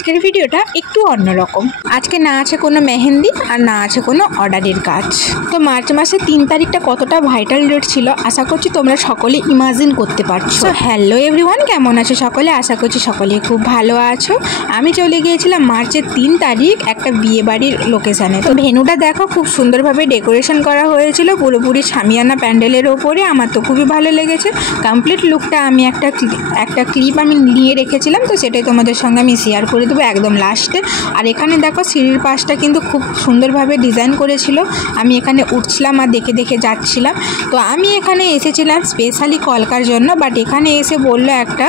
আজকের ভিডিওটা একটু অন্যরকম। আজকে না আছে কোনো মেহেন্দি আর না আছে কোনো অর্ডারের কাজ। তো মার্চ মাসের 3 তারিখটা কতটা ভাইটাল ডেট ছিল আশা করছি তোমরা সকলে ইমাজিন করতে পারছো। হ্যালো এভরিওয়ান, কেমন আছো সকলে? আশা করছি সকলে খুব ভালো আছো। আমি চলে গিয়েছিলাম মার্চের 3 তারিখ একটা বিয়ে বাড়ির লোকেশানে। তো ভেন্যুটা দেখো খুব সুন্দরভাবে ডেকোরেশন করা হয়েছিল পুরোপুরি শামিয়ানা প্যান্ডেলের ওপরে। আমার তো খুবই ভালো লেগেছে। কমপ্লিট লুকটা আমি একটা ক্লিপ আমি নিয়ে রেখেছিলাম, তো সেটাই তোমাদের সঙ্গে আমি শেয়ার করে দেবো একদম লাস্টে। আর এখানে দেখো সিঁড়ির পাশটা কিন্তু খুব সুন্দরভাবে ডিজাইন করেছিল। আমি এখানে উঠছিলাম আর দেখে দেখে যাচ্ছিলাম। তো আমি এখানে এসেছিলাম স্পেশালি কলকার জন্য, বাট এখানে এসে বললো একটা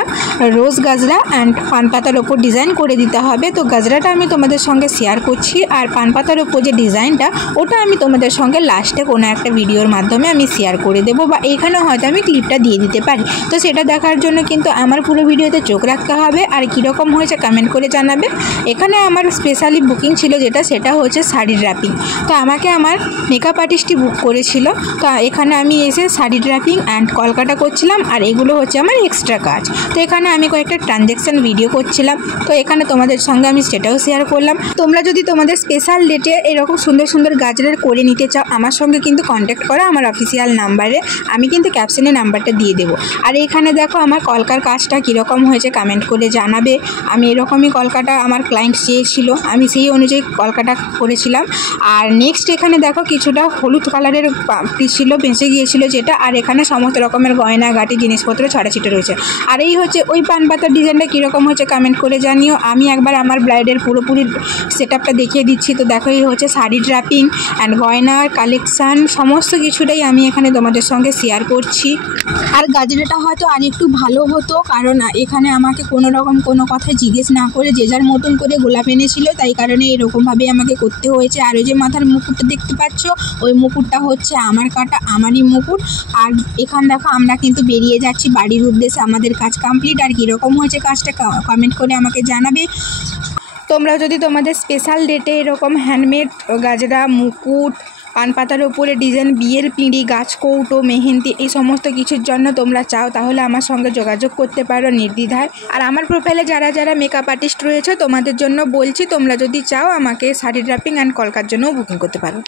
রোজ গাজরা অ্যান্ড পানপাতার ওপর ডিজাইন করে দিতে হবে। তো গাজরাটা আমি তোমাদের সঙ্গে শেয়ার করছি, আর পানপাতার ওপর যে ডিজাইনটা ওটা আমি তোমাদের সঙ্গে লাস্টে কোনো একটা ভিডিওর মাধ্যমে আমি শেয়ার করে দেবো, বা এইখানেও হয়তো আমি ক্লিপটা দিয়ে দিতে পারি। তো সেটা দেখার জন্য কিন্তু আমার পুরো ভিডিওতে চোখ রাখতে হবে। আর কীরকম হয়েছে কমেন্ট করে জানাবে। এখানে আমার স্পেশালি বুকিং ছিল সেটা হচ্ছে শাড়ির র্যাপিং। তো আমাকে আমার মেকআপ আর্টিস্টই বুক করেছিল। তো এখানে আমি এসে শাড়ির র্যাপিং অ্যান্ড কলকাটা করছিলাম, আর এগুলো হচ্ছে আমার এক্সট্রা কাজ। তো এখানে আমি কয়েকটা ট্রানজ্যাকশান ভিডিও করছিলাম, তো এখানে তোমাদের সঙ্গে আমি সেটাও শেয়ার করলাম। তোমরা যদি তোমাদের স্পেশাল ডেটে এরকম সুন্দর সুন্দর গাজরার করে নিতে চাও আমার সঙ্গে কিন্তু কন্ট্যাক্ট করো আমার অফিসিয়াল নাম্বারে। আমি কিন্তু ক্যাপশনে নাম্বারটা দিয়ে দেবো। আর এখানে দেখো আমার কলকার কাজটা কীরকম হয়েছে কমেন্ট করে জানাবে। আমি এরকমই কলকাটা আমার ক্লায়েন্ট চেয়েছিল, আমি সেই অনুযায়ী কলকাটা করেছিলাম। আর নেক্সট এখানে দেখো কিছুটা হলুদ কালারের পাপড়ি ছিল, বেঁচে গিয়েছিল যেটা। আর এখানে সমস্ত রকমের গয়না গাটি জিনিসপত্র ছড়াছিটে রয়েছে। আর এই হচ্ছে ওই পান পাতার ডিজাইনটা কীরকম হয়েছে কমেন্ট করে জানিও। আমি একবার আমার ব্রাইডের পুরোপুরি সেট আপটা দেখিয়ে দিচ্ছি। তো দেখো এই হচ্ছে শাড়ির ড্রাপিং অ্যান্ড গয়নার কালেকশান, সমস্ত কিছুটাই আমি এখানে তোমাদের সঙ্গে শেয়ার করছি। আর গাজরাটা হয়তো আর একটু ভালো হতো, কারণ এখানে আমাকে কোনো রকম কোনো কথায় জিজ্ঞেস না করে যে যার মতন করে গোলাপ এনেছিল, তাই কারণে এরকমভাবেই আমাকে করতে হয়েছে। আর ওই যে মাথার মুকুটটা দেখতে পাচ্ছ, ওই মুকুটটা হচ্ছে আমার কাটা, আমারই মুকুট। আর এখান দেখো আমরা কিন্তু বেরিয়ে যাচ্ছি বাড়ির উদ্দেশ্যে। আমাদের কাজ কমপ্লিট। আর কীরকম হয়েছে কাজটা কমেন্ট করে আমাকে জানাবে। তোমরা যদি তোমাদের স্পেশাল ডেটে এরকম হ্যান্ডমেড গাজরা, মুকুট, পান পাতার ওপরে ডিজাইন, বিয়ের পিঁড়ি, গাছ কৌটো, মেহেন্দি, এই সমস্ত কিছুর জন্য তোমরা চাও তাহলে আমার সঙ্গে যোগাযোগ করতে পারো নির্দ্বিধায়। আর আমার প্রোফাইলে যারা যারা মেকআপ আর্টিস্ট রয়েছে তোমাদের জন্য বলছি, তোমরা যদি চাও আমাকে শাড়ি ড্রাপিং অ্যান্ড কলকার জন্যও বুকিং করতে পারো।